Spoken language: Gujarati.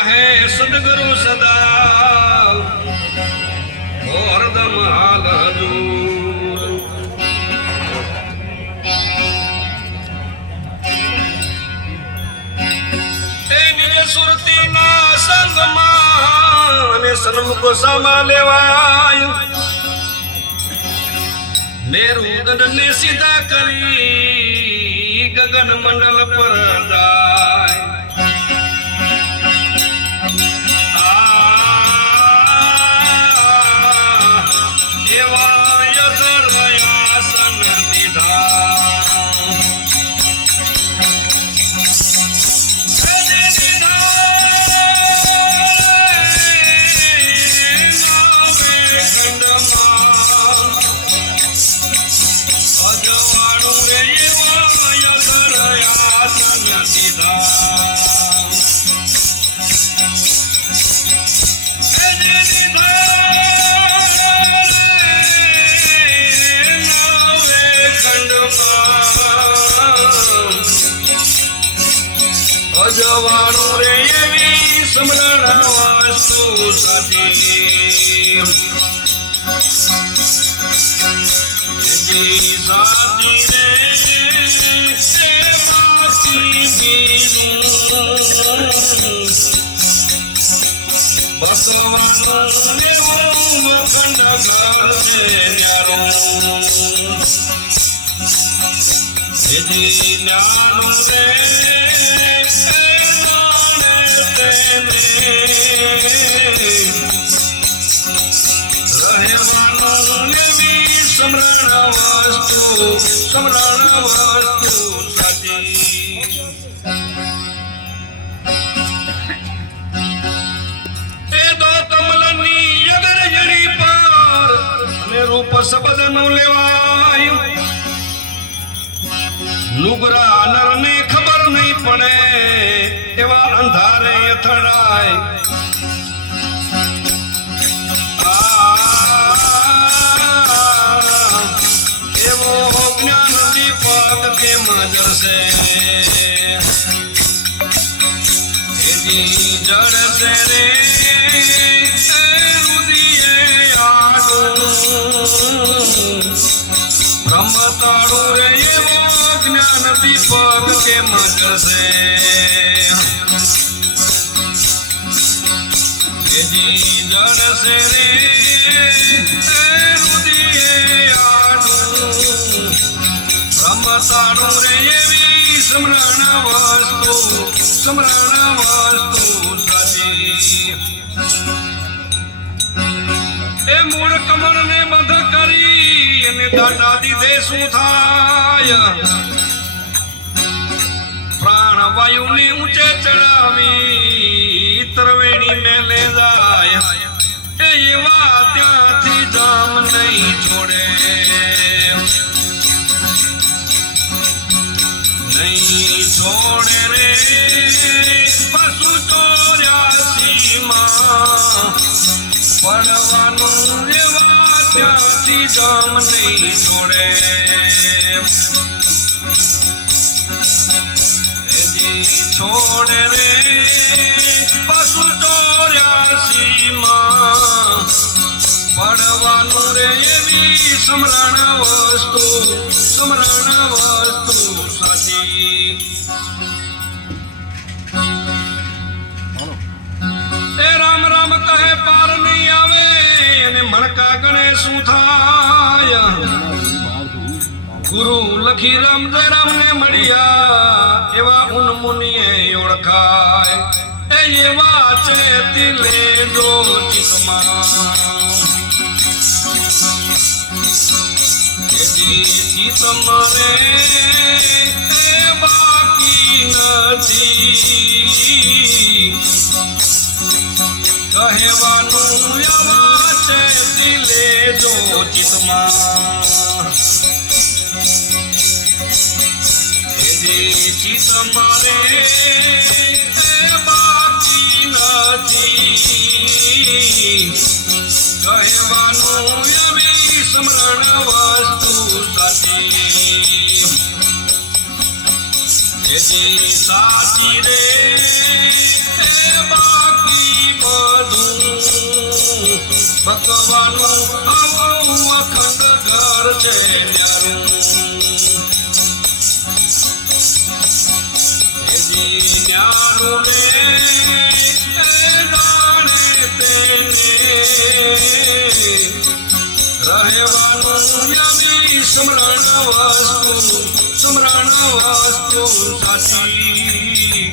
કહે સદગુરુ સદા હરદમ હાલ હજૂર એ નિજ સુરતી ના સંગમાં અને સન્મુખ સમા લેવાય મેરુદન ને સીધા કરી ગગન મંડળ પર જાય અજવાળું રે એવી સમરણ વાસ્તુ સાથી સાથી રે બસવાનું ને ઓમ ખંડ ઘર ન્યારું જ્ઞાન રે રહેવાનું એવી સમરણ વસ્તુ સાચી એ દો કમલની અગર જરી પર ને રૂપ શબ્દ નું લેવાય લુગરા નર ને ખબર નહીં પડે એવા અંધારે અથડાય એવો જ્ઞાન દીપક કેમ જશે એથી જડશે રે રુદિયે આડું બ્રહ્મ તાળું રે એવો જ્ઞાન દીપક કેમ જશે જડશે રે રુદિયે આડું બ્રહ્મ તાળું રે એવી સમરણ વસ્તુ સાચી એ મૂળ કમળ ને બંધ કરી અને દાદા દીધે શું થાય પ્રાણ વાયુ ને ઊંચે ચડાવી ત્રવેણી મેલે જાય એ એવા ત્યાંથી જામ નહીં છોડે નહીં છોડે રે પશુ 84 માં પડવાનું એવા ત્યાંથી જામ નહીં છોડે છોડે રે પશુ 84 માં પડવાનું રે એવી સમરણ વસ્તુ સાચી એ રામ રામ કહે પાર નહીં આવે અને મણકા ગણે શું થાય ગુરુ લખી રામ ને મળ્યા એવા ઉન્મુનિએ ઓળખાય એ એવા ચેતી લેજો ચિતમાં તમારે બાકી નથી કહેવાનું એવા ચેતી લેજો ચિતમાં તમારે બાકી નથી કહેવાનું એવી સમરણ વસ્તુ સાચી સાચી રે બાકી ભોગવાનું આવું અખંડ ઘર છે ન્યારું ન્યારું ને જાણે તેને રહેવાનું યામી સમરણ વસ્તુ સાચી